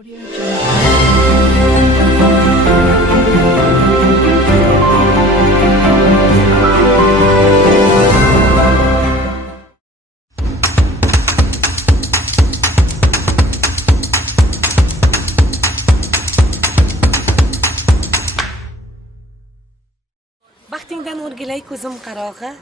Baxtingdan o'rgilay ko'zim qarog'i,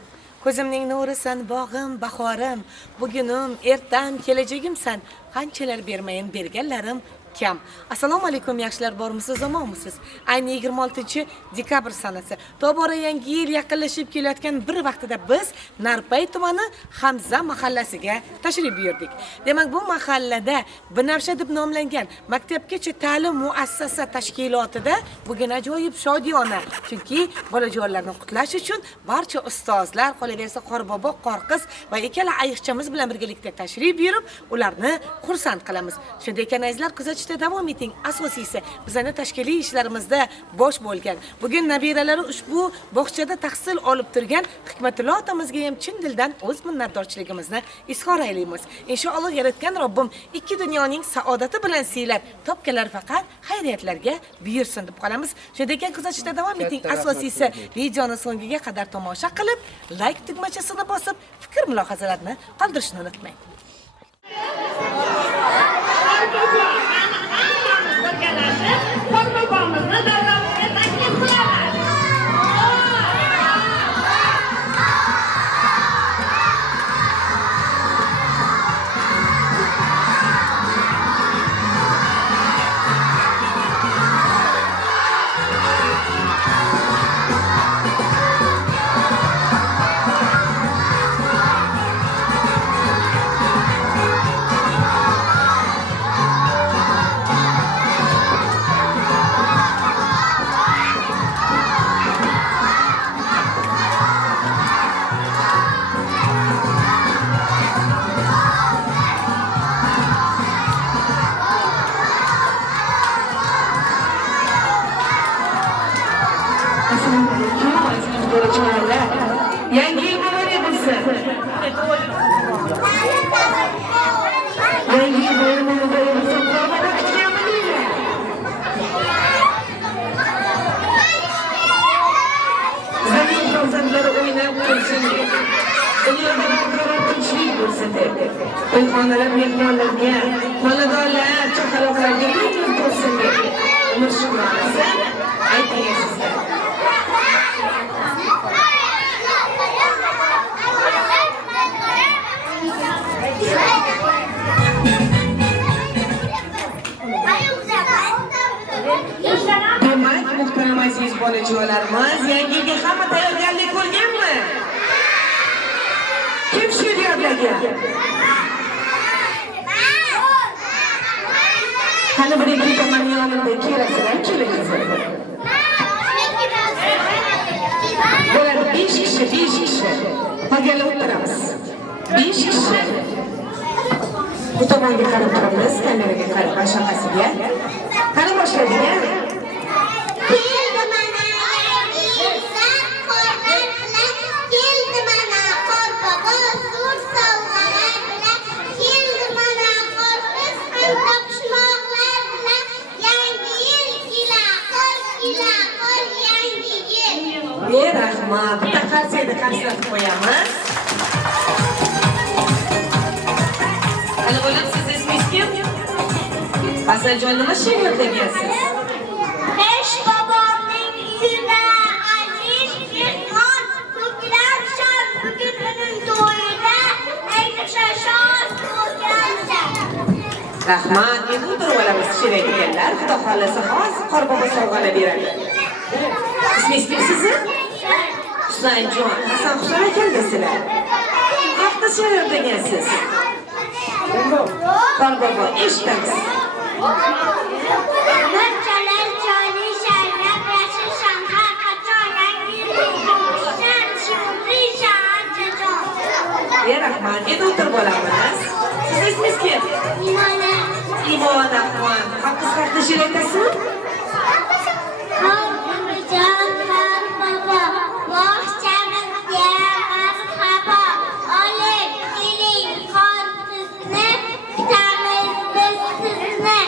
ko'zimning nurisan bog'im, bahorim, bugunim, ertam, kelajagimsan, qanchalar bermayin berganlarim kam. Assalomu alaykum yaxshilar, bormisiz, omonmisiz? Ayni 26-dekabr sanasi, tobora yangi yil yaqinlashib kelayotgan bir vaqtida biz Narpay tumani Hamza mahallasiga tashrif buyurdik. Demak, bu mahallada Binafsha deb nomlangan maktabgacha ta'lim muassasa tashkilotida bugun ajoyib shodiyona, chunki bolajonlarni qutlash uchun barcha ustozlar, qolaversa qorbobo, qorqiz va ikkala ayiqchamiz bilan birgalikda tashrif buyurib, ularni xursand qilamiz. Shunday ekan, azizlar, kuzatishda davom eting. Asosiysi bizning tashkiliy ishlarimizda bosh bo'lgan. Bugun nabiralari ushbu bog'chada tahsil olib turgan Hikmatullo otamizga ham chin dildan o'z minnatdorchiligimizni izhor aylaymiz. Inshaalloh yaratgan Robbim ikki dunyoning saodati bilan siylab, topganlar faqat xayriyatlarga buyursin deb qolamiz. Shunday ekan, kuzatishda davom eting. Asosiysi videoni so'ngiga qadar tomosha qilib, like tugmachasini bosib, fikr mulohazalarni qoldirishni unutmang. Yangi yil muborak bo'lsin. Yangi yil muborak bo'lsin. Qorbobo kichkinamizlar. Zamin farzandlari o'ynab tursin. Dunyoda barqaror tinchlik bo'lsin deb. To'yxonalar mehmonlarga, xonadonlar, chaqaloqlarga yengil bo'lsin deb. Umr shukronasi aytingizlar. Demak, muhtaram aziz bolajonlarimiz, yangi yilga hamma tayyorgarlik ko'rganmi? Kim she'r yodlagan? Qani bir ikki tomonni yonimda kelasizlar, kelasizlar. Bo'ladi 5 kishi. Birgalikda o'tiramiz. 5 kishi. Bu tomonga qarab turamiz, kameraga qarab, boshqasiga. Qani boshlaydigan? Keldi mana inson qo'rg'on bilan, keldi mana qorbobo zo'r sovg'alar bilan, keldi mana qo'rqiz ham topishmoqlar bilan, yangi yil kela yangi yil. Rahmat. Bitta qarsayda qarsatib qo'yamiz. Qani bo'lib, siz ismingiz kim? Asaljon, nima she'r yodlagansiz? Besh bobomning uyida aziz mehmon, ko'klam shod bugun uning to'yida, ayniqsa shod bo'lgansa. Rahmat, endi o'tirib olamiz she'r aytganlar. Xudo xolasa hozir qorbobo sovg'alar beradi. Ismingiz kim sizni? Husaynjon. Hasan Husayn ekan sizlar. Hafta she'r yodlagansiz. Qorbobo, eshitamiz. Barchalar joyli shaylab yashil Shanxay qachon yangi yil shimri shaharchajon. Rahmat, endi o'tirib olamiz. Siz ismingiz kim? Imona. Imona. Haqiqiy haqda she'r aytasizmi? Jon Qorbobo, bog'chamizga marhabo. Olib keling qorqizni, kutamiz biz sizni.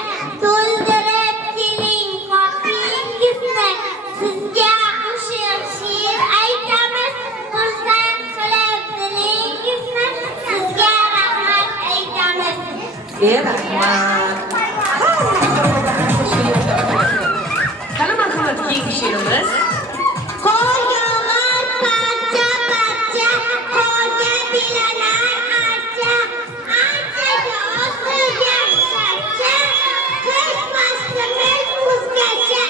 Rahmat. Qani marhamat keyingi she'rimiz? Qor yog'ar parcha parcha, qorga belanar archa, archaga osilgan sarcha, qish faslimiz muzgacha,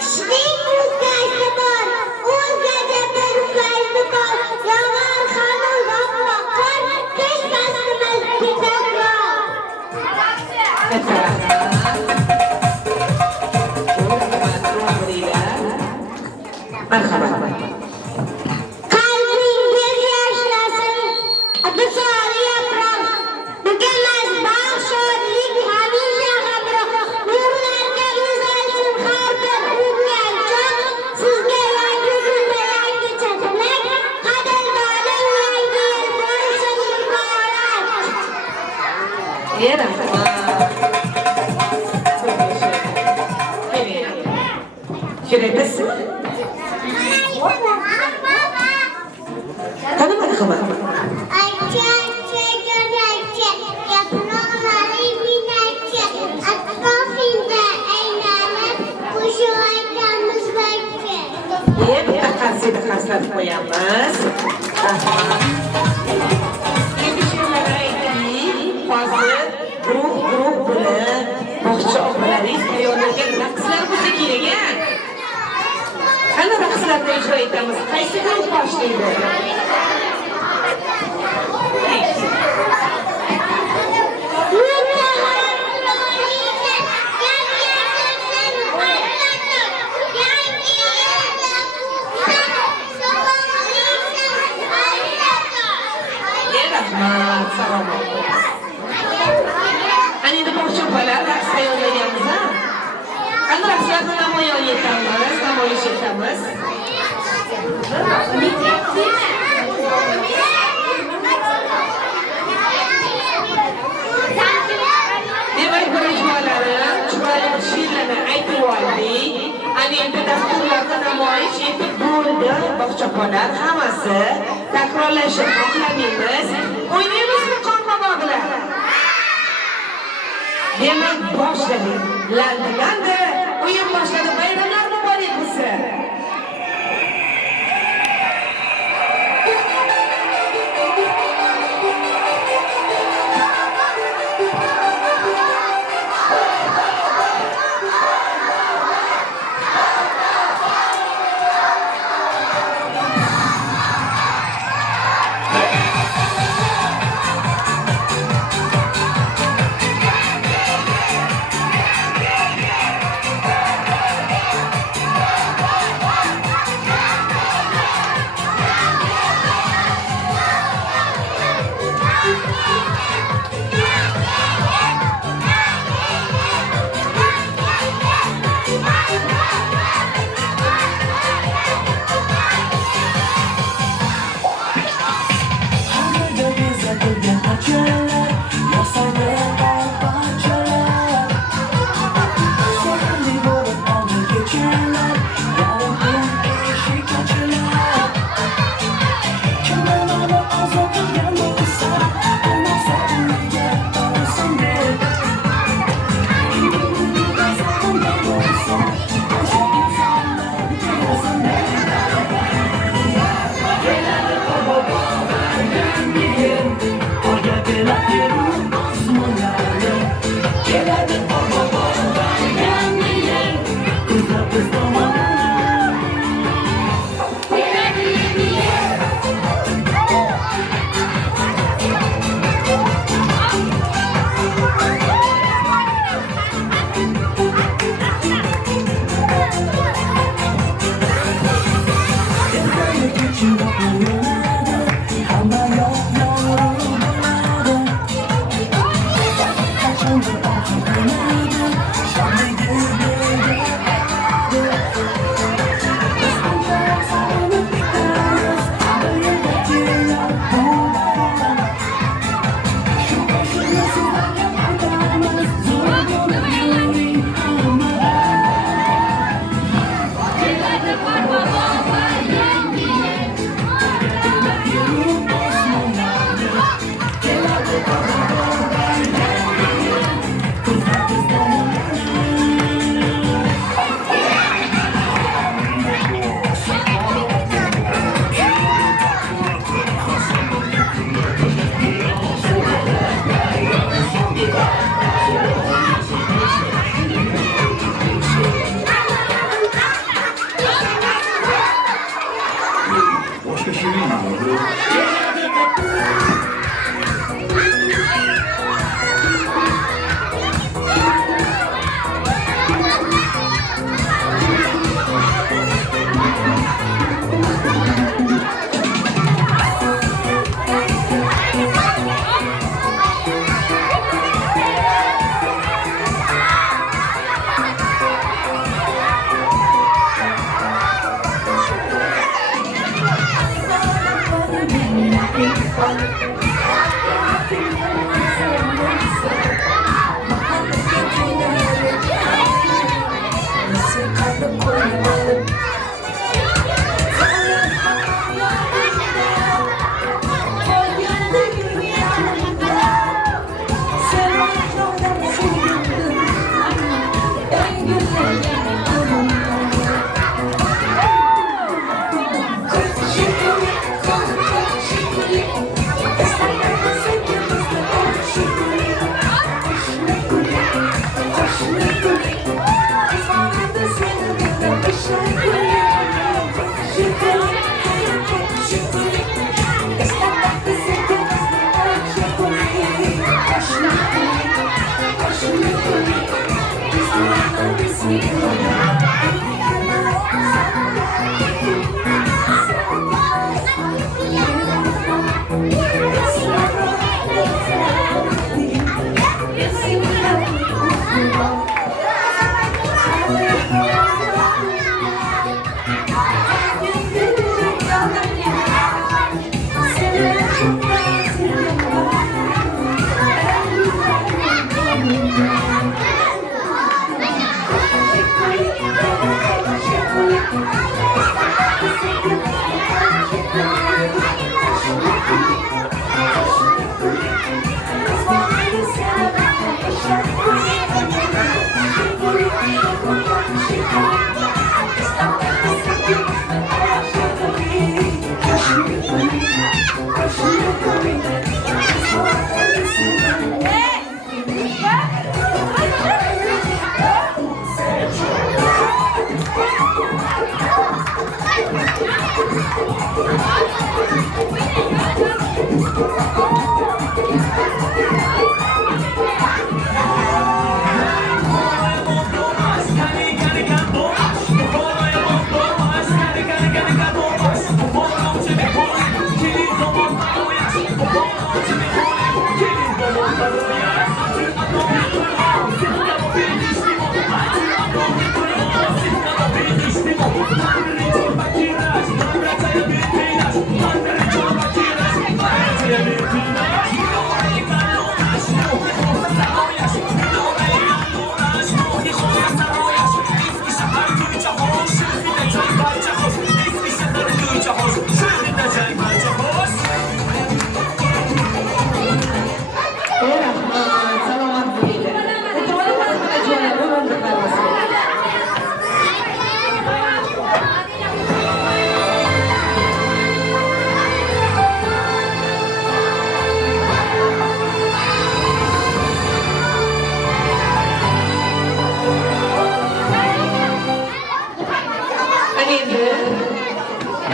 qishning muzgasi bor, o'zgacha bir fayzi bor, yog'ar hanuz oppoq qor, qish faslimiz ketakror. Marhamat. Qalbingiz yashnasin, abisori yaproq, bugunmas baxt shodlik hamisha hamroh, nurlarga uzalsin har bir ungan jon, sizga yangi kunda yangicha tilak, qadrdonim yangi yil bo'lsin muborak. Rahmat. She'r aytasizmi? Qani marhamat. Aytcha, aytcha, yaproqlari minakcha, atrofingda aylanib, qo'shiq aytamiz bakcha. Bitta qasida xaslatib qo'yamiz. Rahmat. Endi she'rlar aytaylik. Hozir guruh bilan bog'cha opalaringiz tayyorlagan raqslar bo'lsa kerak-a? Qani raqslarni ijro etamiz? Qaysi guruh boshlaydi? Rahmat, salomat. Ani endi bog'cha opalar raqs tayyorlaganmiz-a? Qani raqslarni namoyish etamiz? Demak, birinchilarim chiroyli bir she'rlarni aytib oldik. Ani endi dasturlarni namoyish etib bo'ldi. Bog'cha opalar hammasi takrorlashni xohlamaymiz. O'ynaymizmi qorbobo bilan? Demak, boshladik. Landi, o'yin boshladi. Bayramlar muborak bo'lsin.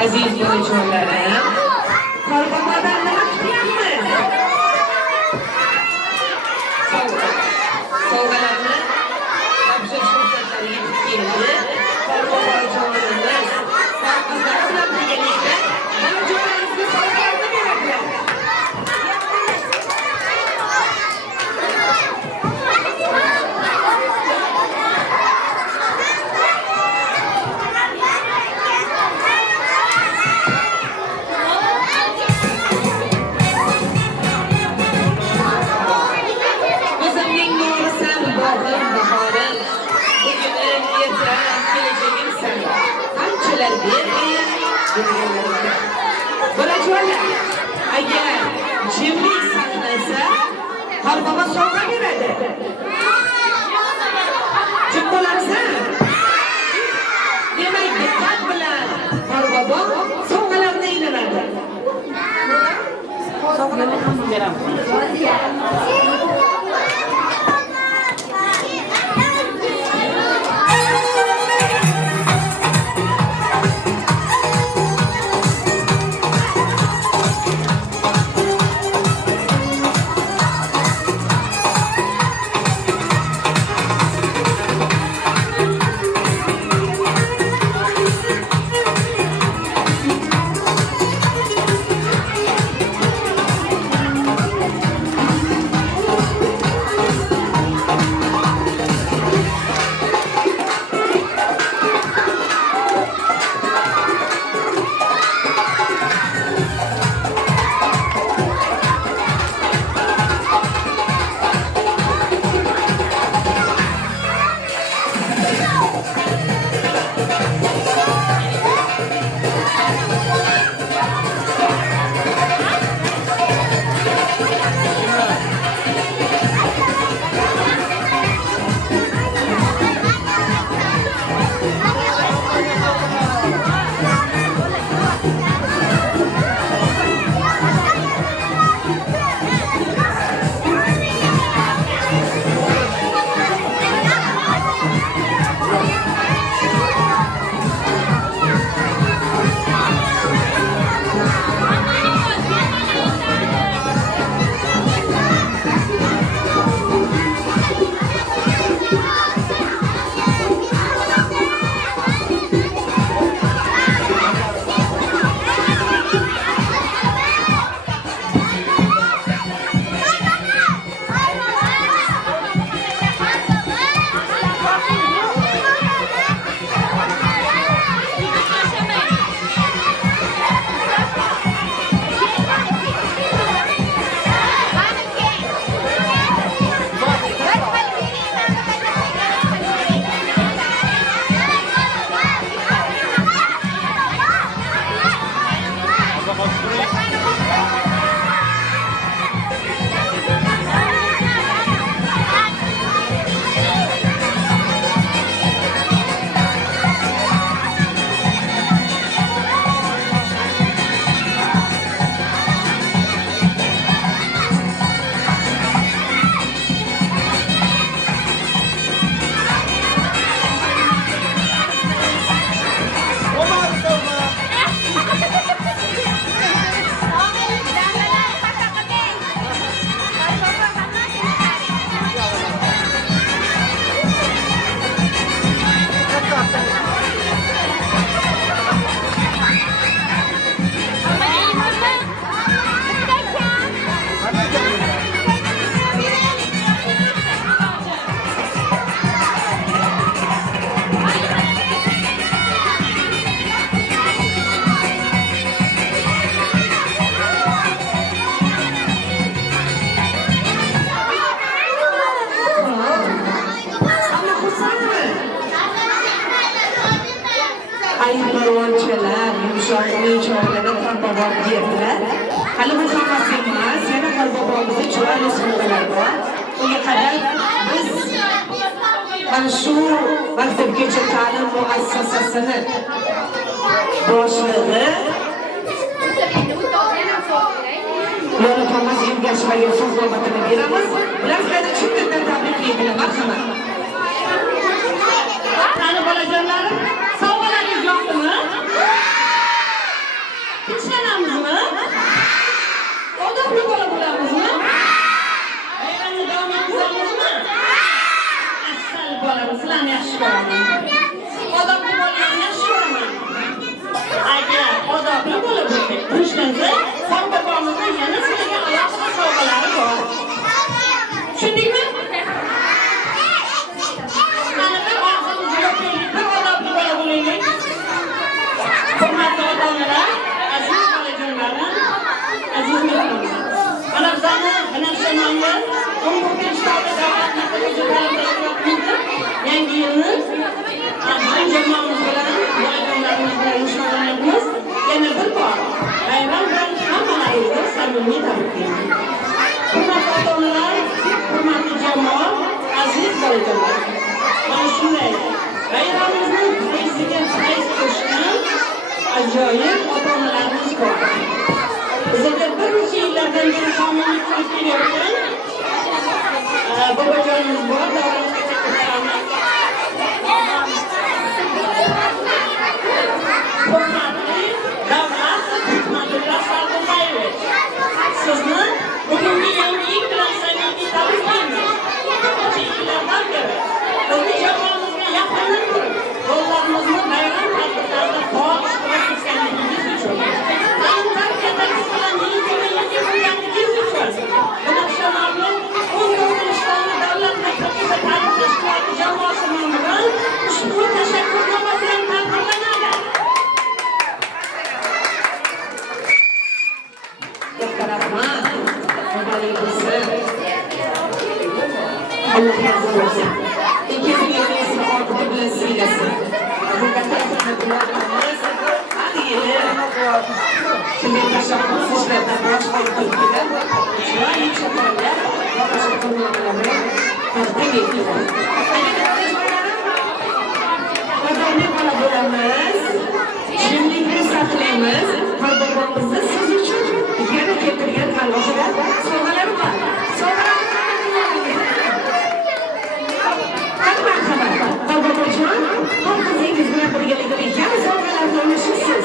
Aziz yo'lovchilarim, Qorbobodan nima kutyapmiz? Sovg'alarni topshirish fursatlari yetib keldi. Qorbobojonimiz qizlar bilan birgalikda mana joyimizga sovg'alarni beradilar. Bolajonlar, agar jimlik saqlansa, Qorbobo sovg'a beradi. Jim bo'larsan? Demak, diqqat bilan Qorbobo sovg'alarni aylanadi. Sovg'alarni ham beraman. ayıplarvanchalar, yumshoq o'yinchoqlarni qorbobom berdilar. Hali bu hammasi emas, yana qorbobomizda chiroyli sovg'alar bor. Unga qadar biz mana shu maktabgacha ta'lim muassasasini boshlig'i Lola Thomas Ergashevaga so'z navbatini beramiz. Ular sizlarni chin dildan tabriklaydilar. Marhamat. Qani bolajonlarim, sovg'alaringiz yoqdimi? Tinchlanamizmi? Odobli bola bo'lamizmi? Bayramni davom ettiramizmi? Asal bolamiz, sizlarni yaxshi ko'raman. Odobli bo'lgan yaxshi ko'raman. Agar odobli bola bo'lsak, Toshkentda Qorbobomizda yana sizlarga alohida sovg'alari bor. Tushundingmi? Hurmatli ota-onalar, aziz bolajonlarim, aziz mehmonlar. Mana bizani Binafshanomlar 14-davlat davlat maktabi tashkilotida yangi yilni bizning jamoamiz bilan, bolajonlarimiz bilan nishonlayapmiz. Yana bir bor bayram bilan hammalaringizni samimiy tabriklayman. Hurmatli ota-onalar, hurmatli jamoa, aziz bolajonlar. Mana shunday bayramimizni qaysiga qo'shgan ajoyib ota-onalarimiz bor. Bizga bir necha yillardan beri homiylik qilib kelayotgan bobojonimiz bor. Davramizga takliflarimiz. Hurmatli Davlat Hikmatullo Sardobeyevich, sizni bugungi yangi yil bilan samimiy tabriklayman. Necha yillardan beri bizni jamoamizga yaqindan turib, yo'llarimizni bayram tadbirlarida faol ishtirok etganligingiz uchun, ta'lim-tarbiyadagi bilan yengil-yengil bo'lganligingiz uchun, Binafshanomning 14 davlat maktabida ta'lim tashkiloti jamoasi nomidan ushbu tashakkurnoma bilan taqdirlanadi. Katta rahmat. Xudoning bilsin. Alloh razı olsun. İkimizni orqada bilan siylasin. Hadi yine. Şimdi tashabbus işlerden bosh qoldirdilar. Chiroyli cho'ponlar va tashabbuslarni taqdim etdilar. Qadrli bola bo'lamiz. Shimlikni saqlaymiz. Qorbobomizda siz uchun yana keltirgan alohida sovg'alar bor. Qorbobojon, qizingiz bilan birgalikda ekan sovg'alarni olishsiz.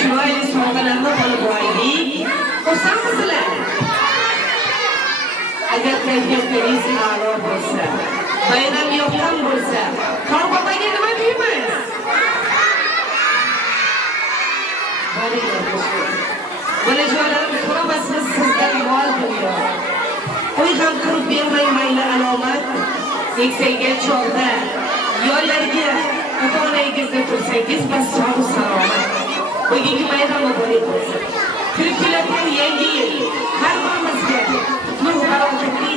chiroyli sovg'alarni olib olaylik. Xursandmisizlar? Agar kayfiyatingiz a'lo bo'lsa, bayram yoqqan bo'lsa, Qorboboga nima deymiz? Bolajonlarimiz so'ramasmiz sizdan mol dunyo. Qo'y ham qurib bermay mayli alomat. Keksaygan chog'da yo'llarga ota-onangizni tursangiz bas sog' salomat. Bugungi bayram muborak bo'lsin. Kirib kelayotgan yangi yil har birimizga nur baroqatli